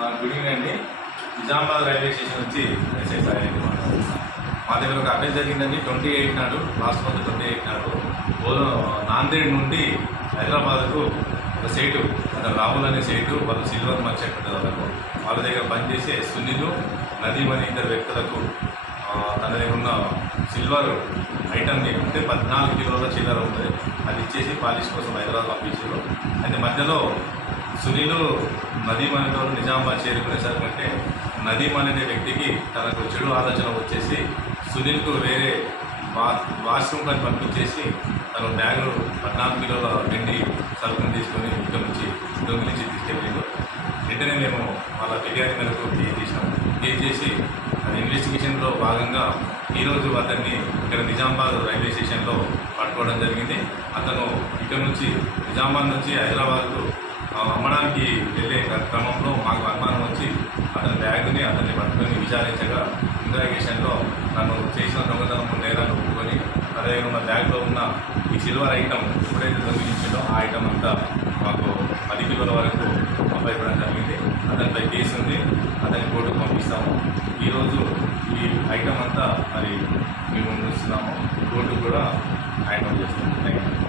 Good evening అండి. Nizamabad railway station నుంచి SI Sai మాట్లాడుతున్నాను. మా దగ్గర ఒక అప్డేట్ జరిగిందండి. 28 నాడు, లాస్ట్ మంత్ 28 నాడు నాందేడ్ నుండి హైదరాబాద్కు ఒక సేటు, అతను రాహుల్ అనే సేటు, వాళ్ళు సిల్వర్ మర్చెంట్ ఉంటుంది వాళ్ళకు. వాళ్ళ దగ్గర పనిచేసే సునీల్, నదీమ్ అనే ఇద్దరు వ్యక్తులకు తన దగ్గర ఉన్న సిల్వర్ ఐటమ్ని అంటే 14 కిలోల చిల్లర ఉంటుంది, అది ఇచ్చేసి పాలిష్ కోసం హైదరాబాద్ పంపించారు. అయితే మధ్యలో సునీల్, నదీమ్ అనే వాళ్ళు నిజామాబాద్ చేరుకునేసరికంటే నదీమ్ అనే వ్యక్తికి తనకు చెడు ఆలోచన వచ్చేసి సునీల్కు వేరే వాష్రూమ్ కానీ పంపించేసి తను బ్యాగులు 14 కిలోల వెండి సరుకుని తీసుకొని ఇక్కడ నుంచి దొంగిలించి తీసుకెళ్ళారు. వెంటనే మేము వాళ్ళ ఫిర్యాదు మేరకు కేసు చేసినాము. కేసు చేసి అది ఇన్వెస్టిగేషన్లో భాగంగా ఈరోజు అతన్ని ఇక్కడ నిజామాబాద్ రైల్వే స్టేషన్లో పట్టుకోవడం జరిగింది. అతను ఇక్కడ నుంచి నిజామాబాద్ నుంచి హైదరాబాద్కు అమ్మడానికి వెళ్ళే క్రమంలో మాకు అనుమానం వచ్చి అతని బ్యాగ్ని అతన్ని పట్టుకొని విచారించగా ఇంట్రాగేషన్లో తను చేసిన దొంగతనం నేరాలు ఒప్పుకొని అదే ఉన్న బ్యాగ్లో ఉన్న ఈ సిల్వర్ ఐటమ్ ఎప్పుడైతే దొంగిలించిందో ఆ ఐటమ్ అంతా మాకు 10 కిలోల వరకు అప్పగివ్వడం జరిగింది. అతనిపై కేసు ఉంది, అతని కోర్టుకు పంపిస్తాము. ఈరోజు ఈ ఐటమ్ అంతా మరి మేము ఉంచుతున్నాము, కోర్టుకు కూడా హ్యాండ్ ఓవర్ చేస్తాము. Thank you.